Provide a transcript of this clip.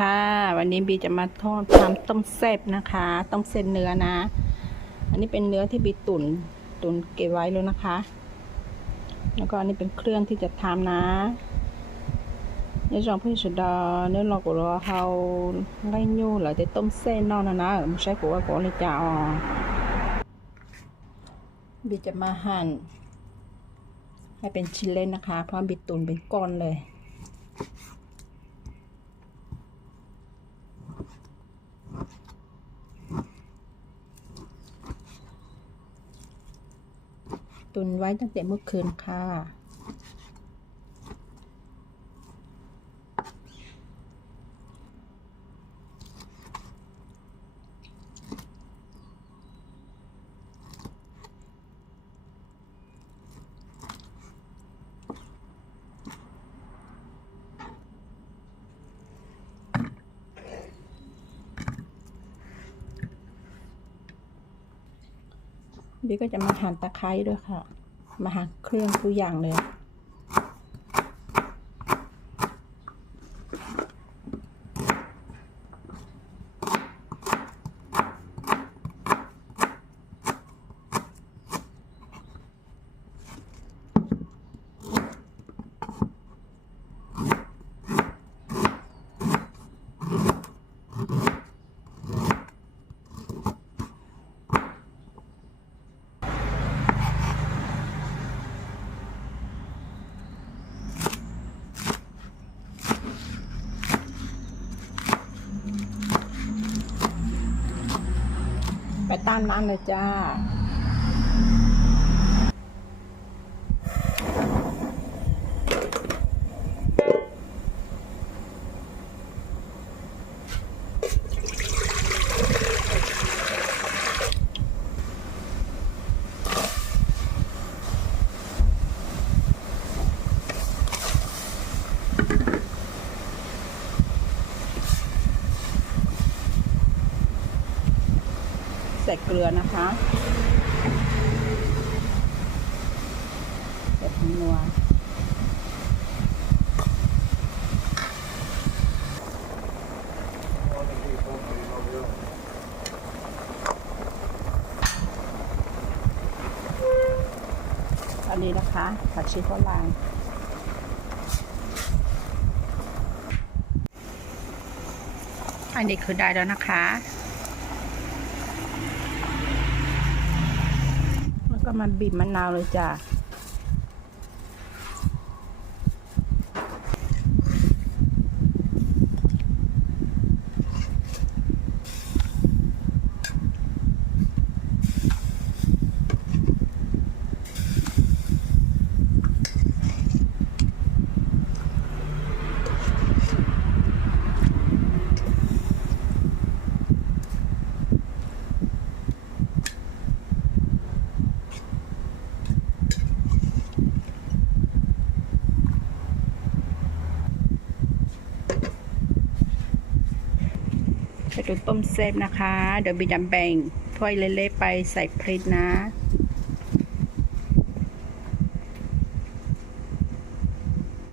ค่ะวันนี้บีจะมาทอดทำต้มแซ่บนะคะต้มเส้นเนื้อนะ อันนี้เป็นเนื้อที่บีตุนตุนเก็บไว้แล้วนะคะ แล้วก็อันนี้เป็นเครื่องที่จะทำนะในจองพี่สุดาเนื้อเราก็รอเขาไล่ยูหรือจะต้มเส้นนอกนะนะไม่ใช่กูว่ากูเลยจะเอาบีจะมาหั่นให้เป็นชิ้นเล็กนะคะ เพราะบีตุนเป็นก้อนเลย ตุนไว้ตั้งแต่เมื่อคืนค่ะ ดี๋ยวก็จะมาหั่นตะไคร้ด้วยค่ะ มาหั่นเครื่องทุกอย่างเลย ไปตามน้ำเลยจ้า ใส่เกลือนะคะใส่ผงนัวอันนี้นะคะผักชีฝรั่งอันนี้คือได้แล้วนะคะ แล้ว ก็มาบีบมะนาวเลยจ้ะ ไปดูต้มเซฟนะคะ เดี๋ยวบีจำแบ่งถ้วยเล็กๆไปใส่พริกนะ